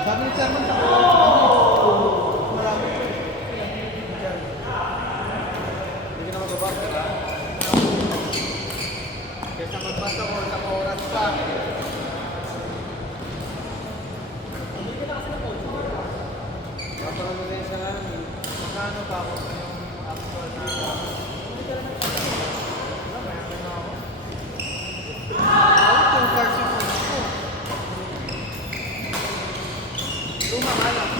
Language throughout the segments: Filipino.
Sabi ni Chairman sa marami. Hindi ka na magbabasa, ha? Kesa magbasa mo sa oras pa. Kapag rin sa namin, magkano pa ako yung actual dito? Mayaman na ako. Itong cars yung phone ko. Luma ka lang.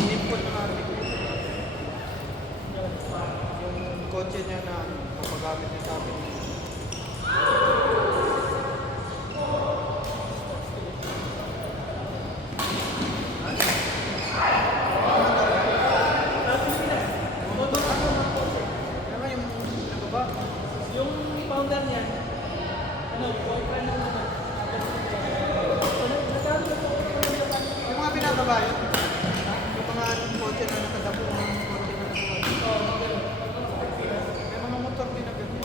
Inimport na natin ko. Yung kotse niya na papagamit niya sa akin. Yung founder niya, boyfriend ng naman. Yung mga binababayo, yung mga kotse na nakadapo ng kotse na nabuhay. May mga motor din na ganyan.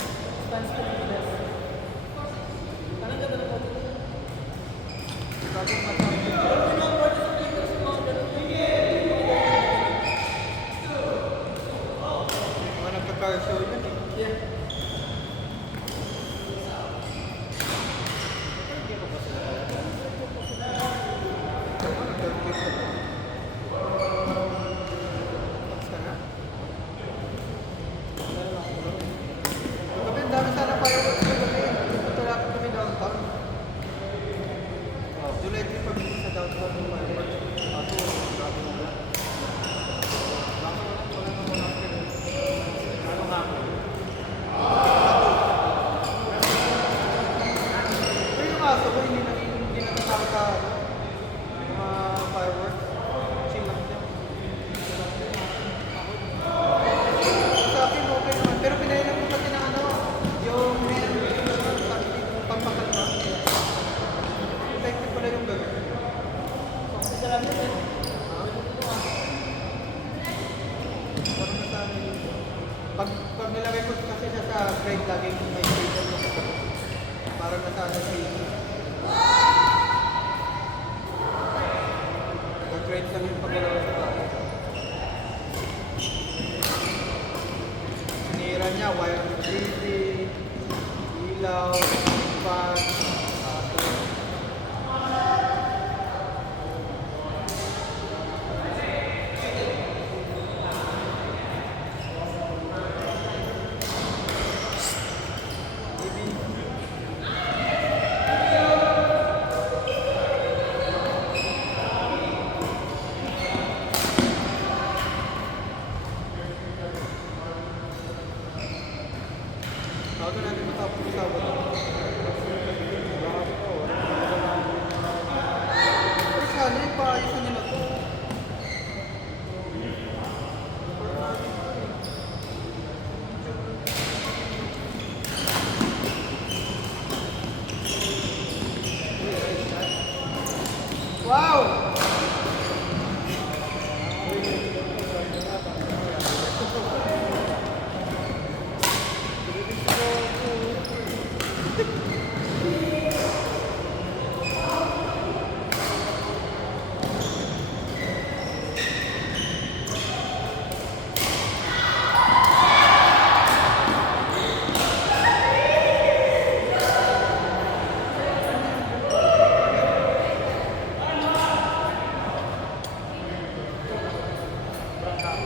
Bagong matang. Mga nagka-car show yun eh. Yeah. Gabi, ang dami sana fireworks sa gabi. Tutulapin kami downtown. July 3 pag sa downtown yung fireworks. Kaso, grabe na lang. Baka wala na mga ano nga ako. Pero yung aso ko, hindi natatakot sa mga fireworks. Chill lang siya. Sa akin, okay naman. Pero pinailan ko kasi ng ano, yung pampakalma. Effective pala yung gagawin. Parang nasa ano yun. Pag nilagay ko kasi siya sa grade, laging may grade na ko. Parang nasa ano si... Nag-grade lang yung paglalaro sa bahay. Sinira niya, wire breathing, ilaw, fan, bago natin matapos yung sabot. Pero sana ipaayusan nila to. Wow!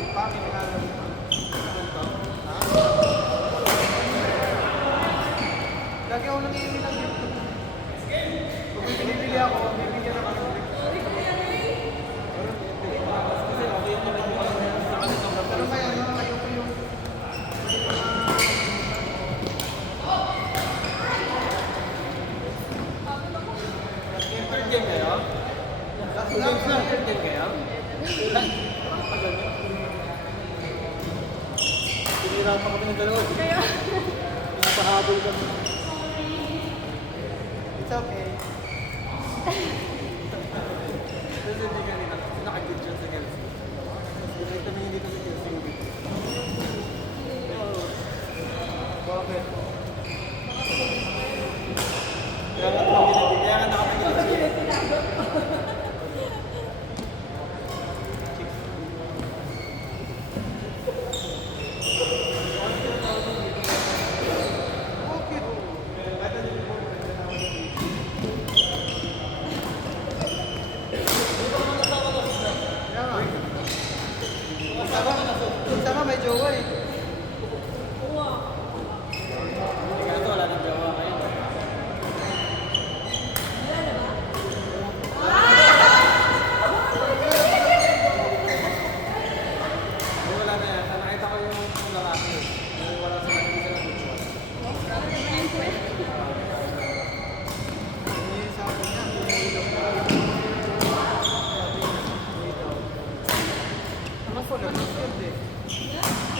Pangin nga lang. Lagi ako nangihingi ng gift. Kung may binibili ako, bibigyan ako ng gift. Pero may ano, ayoko yung... Third game kayo? Last Games na, third game kayo? Pinirapan kami ng dalawa. Kaya, Pinapahabol kami. It's okay. Kasi hindi kanina, nakagid siya sa Kelsey. Nakita mo yung dito sa Kelsey. Bakit? Kaya nga nakapagilid. Kaya nga nakapagilid. Sama may jowa eh. Hindi ka na to, wala nang jowa kayo. Wala na yan. Nakita ko yung lalaki. Wala sa mga sa nagtutuwa. Hindi sa akin niya. Ano po lang?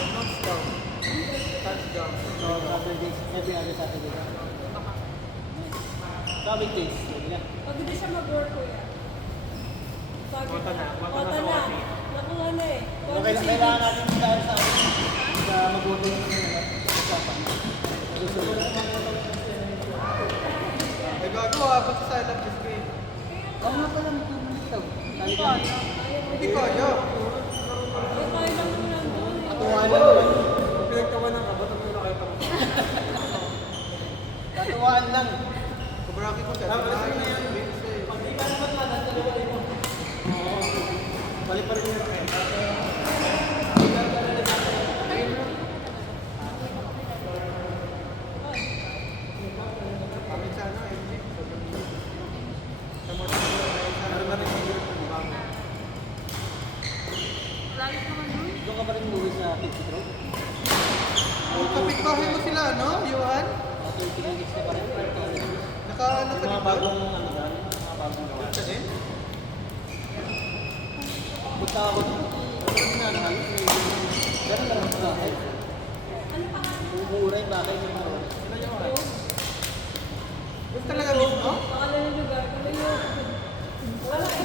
Touchdown. Touchdown. So, Saturday, every other Saturday. Sabi days. Pag hindi siya mag-work ko yan. Kota na. Kota na sa Kota na. coffee. Nakuha na eh. Okay, kailangan natin dahil sa akin. Sa mag-vote yung usapan. Ay gago ah, ba't sa love this game? Oo nga pala, may tumalit daw. Hindi kaya. Hindi kaya. Ay, kaya lang mo lang doon. Katuwa lang naman. Pinagtawanan ka, ba't ang nakita mo? Katuwaan lang. Kubraki ko siya. Ay, Vince eh. Pag di ka naman na, dalawa mo. Oo. Balik pa rin yun. Kami sa ano, MG. Sa mga meron na rin yung group ng bago. Lalit naman yun. Doon ka pa rin umuwi sa Pixie Pro? Oh, kapit-bahay mo sila, no? Johan? Mga 30 minutes na pa rin. Naka-ano Yung ka mga dito? bagong ano dahil, mga bagong gawa. Sa din? Punta ako doon. Ano na naman? Ganun lang ang bakit. Ano pa nga? Buburay bakit yung mga Yung talaga mismo? Pangalan ng lugar. Ano yun? Wala eh.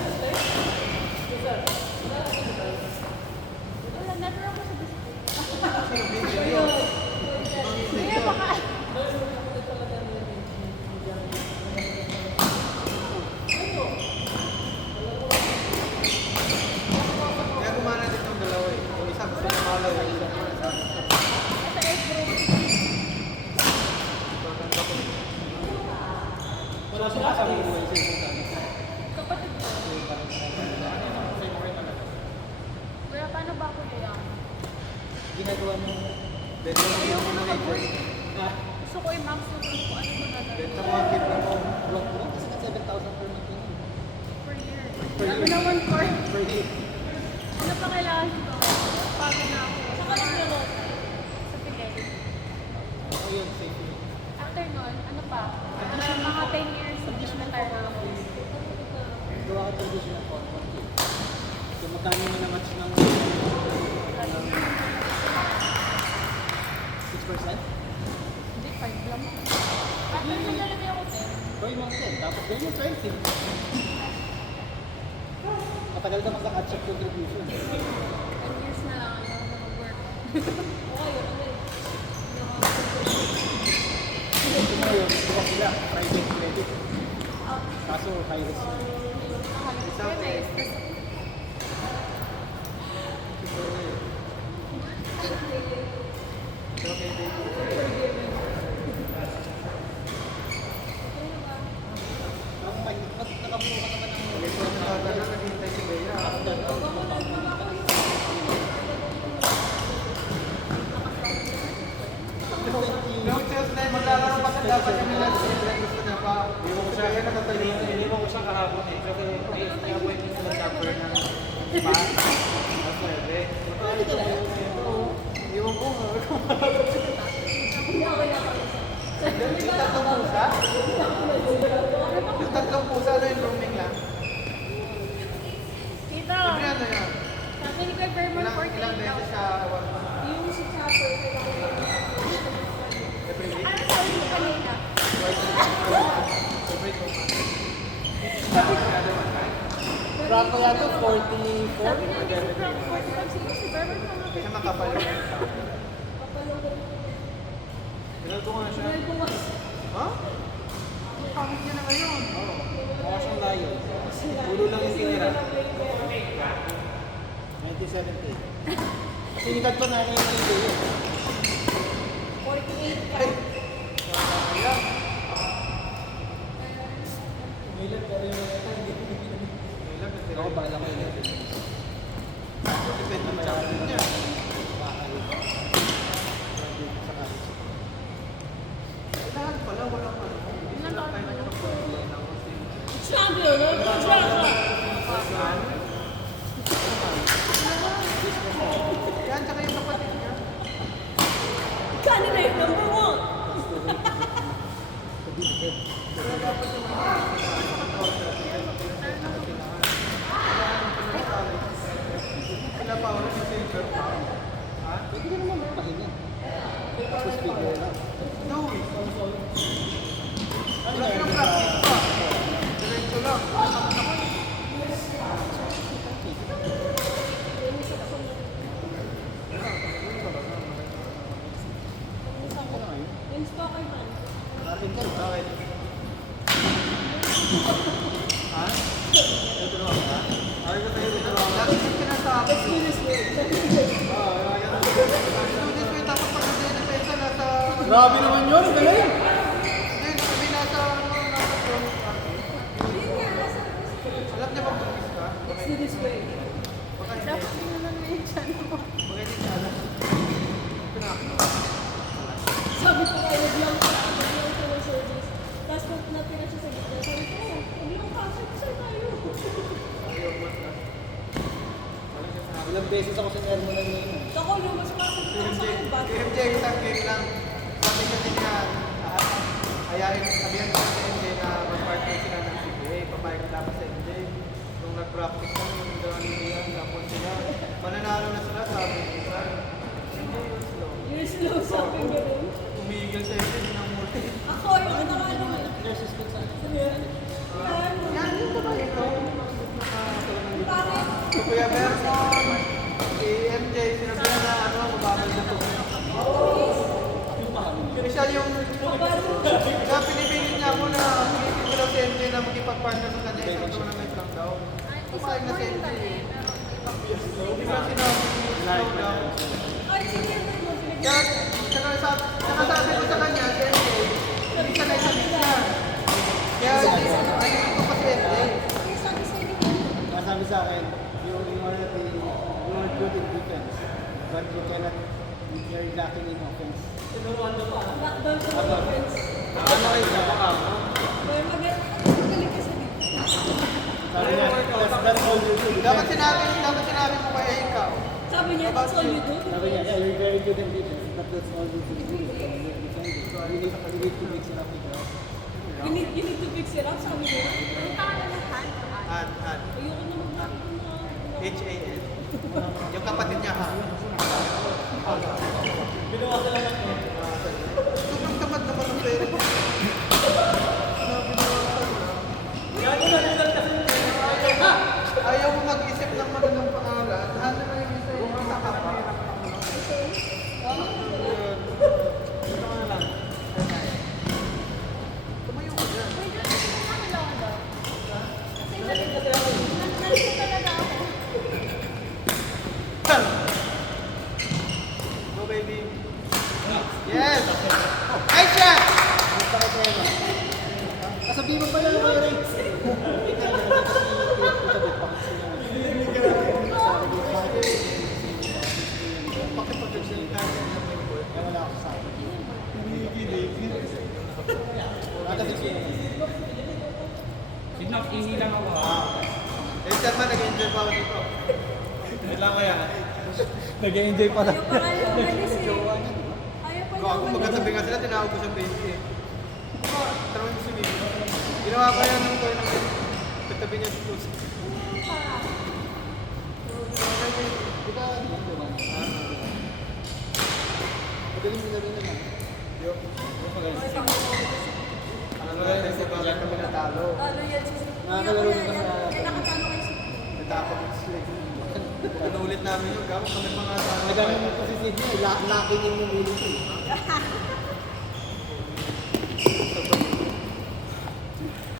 Wala, never ako sa display. Sino video? Kaya baka. Kaya gumana din yung dalawa eh. Yung isa gusto na malaw, yung isa naman sa Sa April. maganda ko. wala sila sabi mo yung sa'yo sa Kapatid ko. Kaya paano ba ako kaya? ginagawa mo. Benta mo yung mga neighbor. Gusto ko i-max yung kung ano ba gagawin Benta mo ang kit na mo. Block mo kasi ka 7,000 per month yun. per year. Per Sabi year. naman per. Per year. Ano pa kailangan ko? Pagod na ako. Saka naglaro sa Pilipinas. Ako yun, safe yun. After nun, ano pa? Mga 10 years, retire na ako. Gawa ka traditional contract yun. So magkano mo na match ng 6%? Hindi, 5 lang. After naglalagay ako 10. Gawin mo 10, tapos gawin mo 20. Matagal ka magka-catch up contribution. 10 years na lang ako na mag-work. Okay, yun ulit. Ito mo yun, ito ka sila, private credit. Kaso high risk yun. Yun eh, stress ako. Okay, Ang mas nakabuo ka naman ng okay. So, nakagana, naghihintay si Bea. Yung Tuesday, maglalaro pa siya. Dapat yung nila gusto niya pa. Yung siya, yan nakatayo. Iniwan ko siya kahapon eh. Kasi may appointment sila sa Chopper ng pa. Pwede. Iwan ko nga. Yung tatlong pusa? Yung tatlong pusa, ano yung roaming lang? Kita, Libre ano yan? sabi ni Kuya Vermont, Ilang 48 daw. beses siya awan pa? Yung si Chopper, Every week? ano sabi mo kanina? Twice a week? Every 2 months? Kada one time? Frank ko yan to, 44. Sabi niya, hindi si Frank 45. Sige, si Vermont mga Kasi makapal yung kapalong. Pero Naldo nga siya. Dahil bukas. Ha? Ang pangit niya na ngayon. Oo. Mukha siyang layo. Ulo lang yung tinira. 1970. Sinikat pa na yung video. 48 ka. Ay! Ayan. Umilag ka rin yung Ilan na Ako tira. bala ko yun. Depende ng champion niya. Lahat pala, walang ano. Ilan taon Tayo pa lang? nagpapalala ng kasi. Champion, no? Champion! Yan, tsaka yung kapatid niya. Candidate number 1! Kaya dapat yung sila pa ulit yung silver pa. Ha? Pwede ka naman magpahinga. Tapos video lang. No. Wala silang practice pa. Diretso lang. Yung stalker man. Akin ka. Bakit? Ha? Ito naman ba? Ay, ko tayo dito. Lagi yung sinasabi. Excuse me. Student ko yung tapos pag nasa nasa... Grabe naman yun. Galing. Hindi, sabi nasa nasa front. Alam niya ba mag-miss ka? See this way. Baka hindi. Dapat tingnan na yung channel mo. Baka hindi siya alam. Ito na. Sabi ko kayo, nag-lang siya ng service. Tapos pag natira siya sa gitna, sabi ko, huwag yung kasal, kasal tayo. Ayaw mo na. Wala siya sinabi. Ilang beses ako sa Nermo na yun. Ako yung mas makasal Si sa akin ba? MJ, isang game lang. Sabi kasi niya, ayain, sabihan ko sa MJ na mag-partner sila ng CBA. Papayag na dapat sa MJ. Nung nag-practice kami, yung dalawang nilihan, tapos sila, mananalo na sila, sabi niya. MJ, you're slow. You're slow, sabi ko rin. Umigil sa MJ, sinamulti. Ako, yung kinaka naman. Nurses ko sa Yan, yung babae ko. Bakit? So, Kuya Vernon, si MJ, sinabihan na ano, mababal na po. Siya yung, kaya pinipilit niya ako na pinipilit ko daw si MJ na magkipag-partner sa kanya, isang tournament lang daw. Pumayag na si MJ. Hindi ko sinabi, slow down. Ay, sige, mo. Kaya, nakasabi ko sa kanya, si MJ, hindi sanay sa mix na. Kaya, ayun ko pa si MJ. Sabi sa'yo, Sabi sa akin, you are good in defense, but you cannot, you're lacking in offense. lockdown sa offense. Ano kayo, baka ako? Magaling ka sa dito. Sabi niya, that's all you do. Dapat sinabi mo kaya ikaw. Sabi niya, that's all you do. Sabi niya, yeah, you're very good in defense, but that's all you do. You need to mix it up with us. You need to fix it up, sabi niya. Ad. Ayoko na mag-block ng mga... H-A-N. Yung kapatid niya ha. Sobrang tamad naman ng pera. Ayaw mo mag-isip ng magandang pangalan. Ano na yung isa yung masaka pa? Tumayo ka dyan. Go baby. Yes! Nice shot! Sabihin mo pala yung Ray. Pakipag-agsalita niya ng may boy. Wala ako sa akin. Sinap, ihilang ako ha. Eh, sir man, nag-enjoy pa ako dito. Wait lang kaya. Nag-enjoy pala. Ayaw pa kayo umalis eh. Ayaw pa Kung ako magkatabi nga sila, tinawag ko siyang baby eh. Tanong niyo si Mimi. Ginawa ko yan nung toy ng katabi niya si Cruz. Magaling mo na rin naman. Alam mo rin, kasi bakit kami natalo. Ano yan, sis? Nakakalaro na kami. Nakatalo kayo sa... Natapos ng sling. Inuulit namin yun, gawin kami mga talo. Nagamit mo kasi si Sidney, laki niyo yung ulo ko eh.